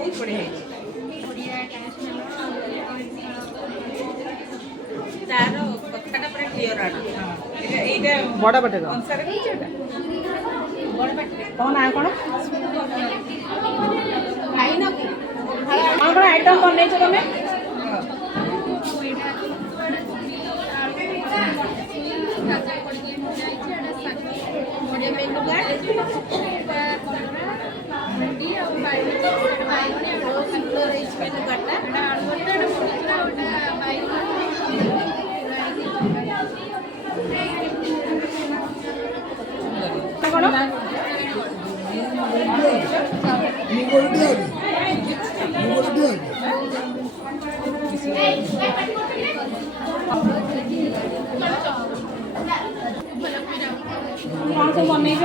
ବହୁତ ବଢ଼ିଆ ହେଇଛି। ତାର କଥାଟା ପୁରା କ୍ଲିଅର ଆଣ। ଏଇଟା ବଡ଼ ପାଟିର କଂସାରେ ହେଇଛି ଏଇଟା ବଡ଼ ପାଟିରେ। ତମ ନାଁ କ'ଣ? ଖାଇନ କି? କ'ଣ କ'ଣ ଆଇଟମ୍ ବନେଇଛ ତମେ? କ'ଣ ସବୁ ବନେଇଛ?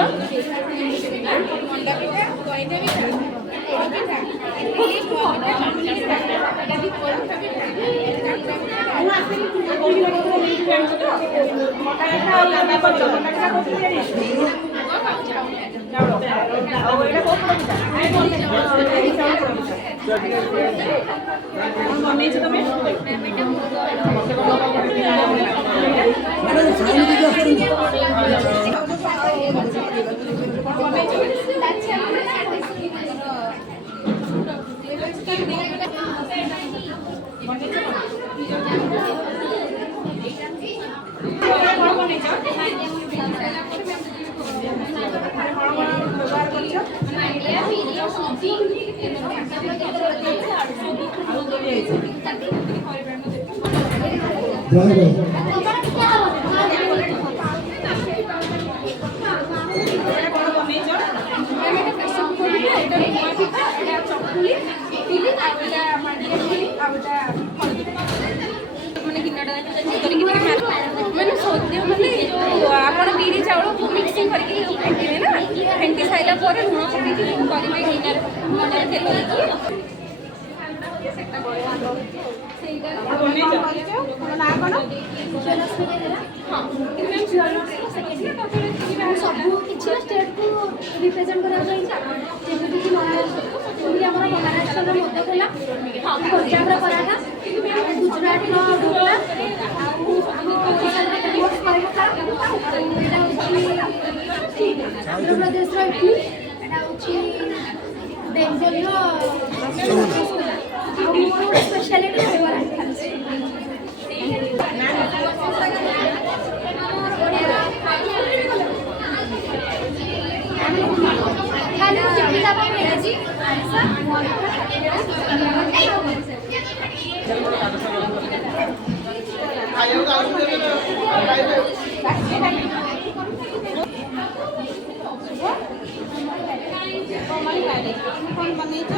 ବନେଇଛ ତମେ? ଆପଣ ବିରି ଚାଉଳକୁ ମିକ୍ସିଂ କରିକି ଫେଣ୍ଟିବେ ନା, ଫେଣ୍ଟି ସାରିଲା ପରେ ଲୁଣ ପକେଇକି କରିବେ ଗିନାରେ ମଣ୍ଡାରେ ତେଲ ଦେଇକି। ସବୁ କିଛି ଷ୍ଟେଟ୍କୁ ରିପ୍ରେଜେଣ୍ଟ କରିବା ପାଇଁ ଯେମିତିକି ଆମର ମହାରାଷ୍ଟ୍ରର ମୋଦକ ହେଲା, ପଞ୍ଜାବର ପରାଠା, ଗୁଜୁରାଟର ଢୋକଲା, ଆଉ ଆମ ଓଡ଼ିଶାର ପରଟା, ଏଇଟା ହେଉଛି ଆନ୍ଧ୍ରପ୍ରଦେଶର ଇଡଲି, ଏଇଟା ହେଉଛି ବେଙ୍ଗଲର ଆଉ ମୋର ସ୍ପେଶାଲିଟି ବରା। କଣ ବନେଇଛ?